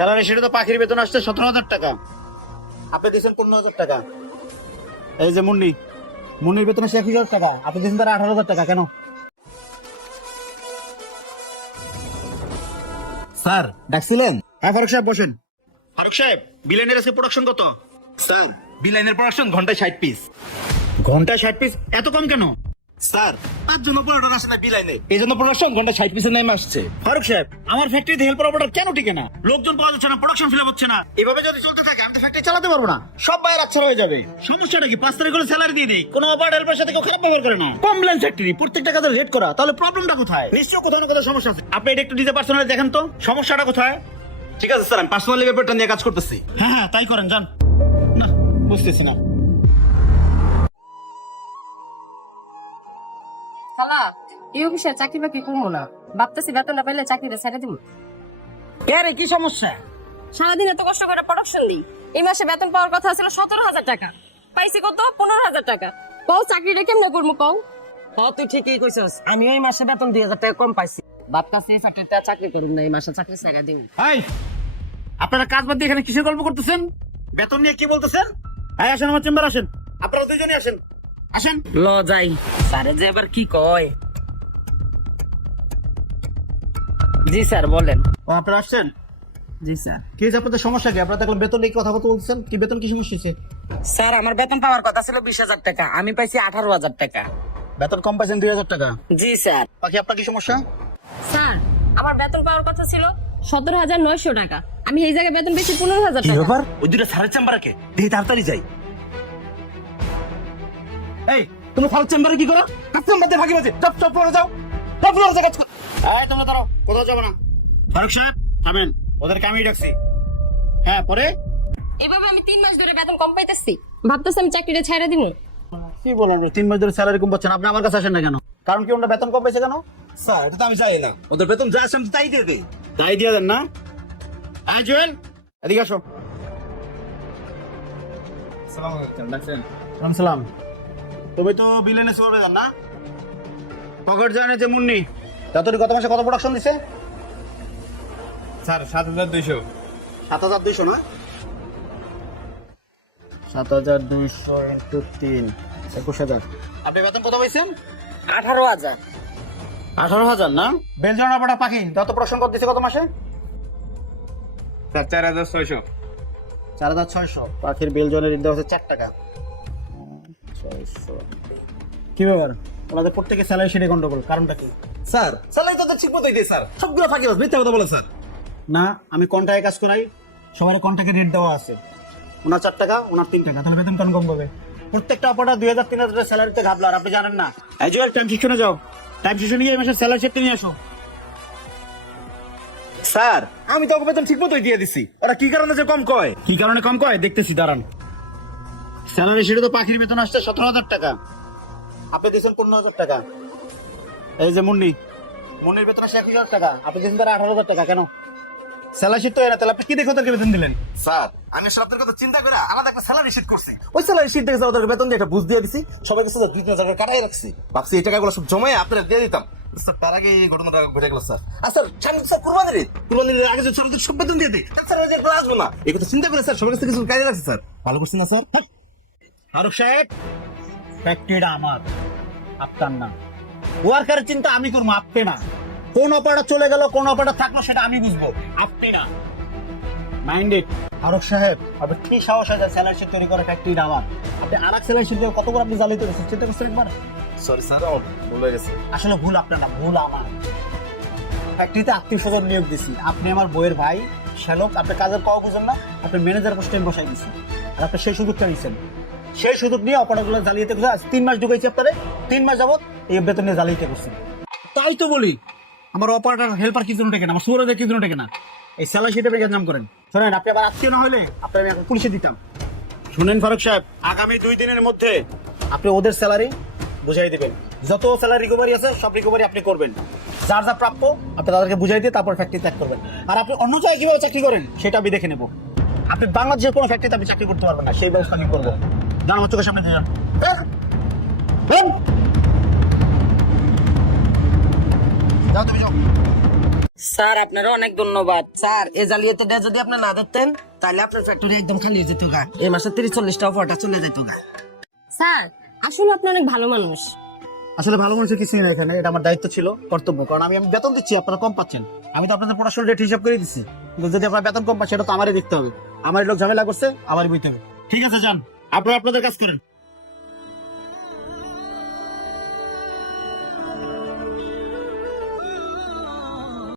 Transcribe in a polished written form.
Salary সেটা তো পাখির বেতন আসছে 17,000 টাকা, আপনি দিয়েছেন 15,000 টাকা। এই যে মুন্নির বেতন আসছে 21,000 টাকা, আপনি দিয়েছেন তার 18,000 টাকা কেন? স্যার ডাকছিলেন? হ্যাঁ ফারুক সাহেব বসেন। ফারুক সাহেব, বিলাইনের আজকে প্রোডাকশন কত? স্যার বিলাইনের প্রোডাকশন ঘন্টায় 60 পিস। ঘন্টায় 60 পিস, এত কম কেন? স্যার তার জন্য অর্ডার আসে না বিলাইনে, এই জন্য প্রোডাকশন ঘন্টায় 60 পিসের নেমে আসছে। ফারুক সাহেব, আমার ফ্যাক্টরিতে হেল্পার অপারেটর কেন টিকে না? লোকজন পাওয়া যাচ্ছে না, প্রোডাকশন ফিল হচ্ছে না। এভাবে যদি চলতে থাকে আমি তো ফ্যাক্টরি চালাতে পারবো না, সব বাইরে আচ্ছা হয়ে যাবে। সমস্যাটা কি? 5 তারিখ করে স্যালারি দিয়ে দিই, কোনো অপারেটর হেল্পারের সাথে কেউ খারাপ ব্যবহার করে না। কমপ্লেন ফ্যাক্টরি, প্রত্যেকটা কাজে রেট করা, তাহলে প্রবলেমটা কোথায়? নিশ্চয় কোথাও না কোথাও সমস্যা আছে। আপনি এটা একটু নিজে পার্সোনালি দেখেন তো সমস্যাটা কোথায়। ঠিক আছে স্যার, আমি পার্সোনালি ব্যাপারটা নিয়ে কাজ করতেছি। হ্যাঁ হ্যাঁ তাই করেন, যান। না বুঝতেছি না। খালা, এই অফিসে চাকরি বাকরি করবো না, ভাবতেছি বেতনটা পাইলে চাকরিটা ছেড়ে দিব। কে রে, কি সমস্যা? সারাদিন এত কষ্ট করে প্রোডাকশন দিই, এই মাসে বেতন পাওয়ার কথা ছিল 17,000 টাকা, পাইছি কত? 15,000 টাকা। কও চাকরিটা কেমনে করবো কও? তুই ঠিকই কইছস, আমি ওই মাসে বেতন 2,000 টাকা কম পাইছি। ভাবতাছি এই চাকরিতে চাকরি করুম না, এই মাসে চাকরি ছেড়ে দিই। হাই, আপনারা কাজ বাদ দিয়ে এখানে কিসের গল্প করতেছেন? বেতন নিয়ে কি বলতেছেন? হ্যাঁ আসেন, আমার চেম্বার আসেন, আপনারা দুইজনই আসেন, আসেন। ল যাই, স্যারে যে এবার কি কয়। জি স্যার বলেন। ও আপনারা আসছেন? জি স্যার। কি হয়েছে আপনাদের সমস্যা কি? আপনারা দেখলাম বেতন নিয়ে কথা বলতেছেন, কি বেতন কি সমস্যা হয়েছে? স্যার আমার বেতন পাওয়ার কথা ছিল 20,000 টাকা, আমি পাইছি 18,000 টাকা। বেতন কম পাইছেন 2,000 টাকা। জি স্যার। বাকি আপনার কি সমস্যা? স্যার আমার বেতন পাওয়ার কথা ছিল 17,900 টাকা, আমি এই জায়গায় বেতন পেয়েছি 15,000 কি টাকা। ব্যাপার? ওই দুটো স্যারের চেম্বারে কে? দেখি তাড়াতাড়ি যাই। এই তুমি স্যারের চেম্বারে কি করো? কাজ চেম্বার দিয়ে ফাঁকি বাজে, চপ চপ করে যাও, চপ করে যাও কাজ করো। এই তোমরা দাঁড়াও, কোথাও যাবো না। ফারুক সাহেব থামেন, ওদেরকে আমি ডাকছি। হ্যাঁ পরে এভাবে আমি 3 মাস ধরে বেতন কম পাইতেছি, ভাবতেছি আমি চাকরিটা ছেড়ে দিব। কি বলেন? 3 মাস ধরে স্যালারি কম পাচ্ছেন, আপনি আমার কাছে আসেন না কেন? কারণ কি ওনারা বেতন কম পাইছে কেন? স্যার এটা তো আমি জানি না, ওদের বেতন যা আসে আমি তো তাই দিয়ে দেই। তাই দিয়ে দেন না? হ্যাঁ জুয়েল, এদিকে আসো। সালাম সালাম। তুমি তো বিলেনে চলবে না? পকেট জানে যে মুন্নি, যতটি গত মাসে কত প্রোডাকশন দিছে? স্যার 7,200। 7,200 না? 7,200 ইন্টু 3, 21,000। আপনি বেতন কত পাইছেন? 18,000। 18,000 না? বেলজনা পাটা পাখি যত প্রোডাকশন কত দিছে কত মাসে? স্যার 4,600। 4,600। পাখির বেলজনের রেট দেওয়া হচ্ছে 4 টাকা। 600। কি ব্যাপার? ওনাদের প্রত্যেকের স্যালারি শিটে গন্ডগোল, কারণটা কি? স্যার স্যালারি তো ঠিক মতোই দেয় স্যার, সবগুলো ফাঁকি বাজ, মিথ্যা কথা বলে স্যার। না, আমি কন্ট্রাক্টে কাজ করাই, সবার কন্ট্রাক্টে রেট দেওয়া আছে। ওনার 4 টাকা, ওনার 3 টাকা, তাহলে বেতন কেন কম হবে? প্রত্যেকটা অপারেটর 2,000-3,000 স্যালারিতে ঘাবলার, আপনি জানেন না? এই জুয়েল, টাইম শিখনে যাও, টাইম শিখনে গিয়ে এই মাসের স্যালারি শিট নিয়ে আসো। স্যার আমি তো ওকে বেতন ঠিক মতোই দিয়ে দিছি, ওরা কি কারণে যে কম কয়? কি কারণে কম কয় দেখতেছি, দাঁড়ান। স্যালারি শিটে তো পাখির বেতন আসছে 17,000 টাকা, আপনি দিয়েছেন 15,000 টাকা। এই যে মুন্নির বেতন আসছে 21,000 টাকা, আপনি দিয়েছেন তার 18,000 টাকা কেন? স্যালারি শিট তো এরা, তাহলে আপনি কি দেখে ওদেরকে বেতন দিলেন? স্যার আমি আসলে আপনার কথা চিন্তা করে আলাদা একটা স্যালারি শিট করছি, ওই স্যালারি শিট দেখে ওদের বেতন দিয়ে একটা বুঝ দিয়ে দিছি, সবাই কাছে 2-3 টাকা কাটাই রাখছি, ভাবছি এই টাকাগুলো সব জমায় আপনারা দিয়ে দিতাম। স্যার তার আগে এই ঘটনাটা ঘটে গেল স্যার। আর স্যার সামনে স্যার কুরবানির আগে যে স্যার সব বেতন দিয়ে দিই, স্যার ওই যে আসবো না, এই কথা চিন্তা করে স্যার সবার কাছে কিছু কাজে রাখছি স্যার। ভালো করছি না স্যার? ফারুক সাহেব, ফ্যাক্টরিটা আমার, আপনার না। ওয়ার্কারের চিন্তা আমি করবো, আপনি না। কোন অপারেটর চলে গেল, কোন অপারেটর থাকলো সেটা আমি বুঝবো, আপনি না। মাইন্ডেড। ফারুক সাহেব, আপনি কি সাহস আছে স্যালারি শিট তৈরি করে? ফ্যাক্টরিটা আমার, আপনি আর এক স্যালারি শিট কত করে আপনি জ্বালিয়ে করেছেন, চিন্তা করছেন একবার? সরি স্যার, আমার ভুল হয়ে গেছে। আসলে ভুল আপনার না, ভুল আমার। ফ্যাক্টরিতে আত্মীয়-স্বজন নিয়োগ দিছি, আপনি আমার বইয়ের ভাই শ্যালক, আপনি কাজের পাওয়া বুঝেন না, আপনি ম্যানেজার পোস্টে বসাই দিচ্ছি, আর আপনি সেই সুযোগটা নিচ্ছেন। সেই সুযোগ নিয়ে অপারেটরগুলো জ্বালিয়েতে করছে, আজ 3 মাস ঢুকাইছি আপনারে, 3 মাস যাবত এই বেতন নিয়ে জ্বালিয়েতে করছেন। তাই তো বলি, আমার অপারেটর হেল্পার কি জন্য টেকে না, আমার সুরদের কি জন্য টেকে না? এই স্যালারি শিটে বেগে নাম করেন। শোনেন, আপনি আবার আত্মীয় না হলে আপনি আমি এখন পুলিশে দিতাম। শুনেন ফারুক সাহেব, আগামী 2 দিনের মধ্যে আপনি ওদের স্যালারি বুঝাই দিবেন, যত স্যালারি রিকভারি আছে সব রিকভারি আপনি করবেন, যার যা প্রাপ্য আপনি তাদেরকে বুঝাই দিয়ে তারপর ফ্যাক্টরি ত্যাগ করবেন। আর আপনি অন্য জায়গায় কিভাবে চাকরি করেন সেটা আমি দেখে নেব। আপনি বাংলাদেশের কোনো ফ্যাক্টরিতে আপনি চাকরি করতে পারবেন না, সেই ব্যবস্থা আমি করবো। জান, আমার চোখের সামনে দিয়ে যান। যাও তুমি যাও। স্যার আপনার অনেক ধন্যবাদ স্যার এই জালিয়াতিটা যদি আপনি না ধরতেন তাহলে আপনার ফ্যাক্টরি একদম খালি হয়ে যেত গা এই মাসে 30-40টা অফারটা চলে যেত গা স্যার আসলে আপনি অনেক ভালো মানুষ। আসলে ভালো মানুষের কিছুই না এখানে, এটা আমার দায়িত্ব ছিল, কর্তব্য। কারণ আমি বেতন দিচ্ছি, আপনারা কম পাচ্ছেন। আমি তো আপনাদের পড়াশোনার রেট হিসাব করে দিচ্ছি, কিন্তু যদি আপনার বেতন কম পাচ্ছে, এটা তো আমারই দেখতে হবে। আমার লোক ঝামেলা করছে, আমারই বইতে হবে। ঠিক আছে, যান, আপনারা আপনাদের কাজ করেন।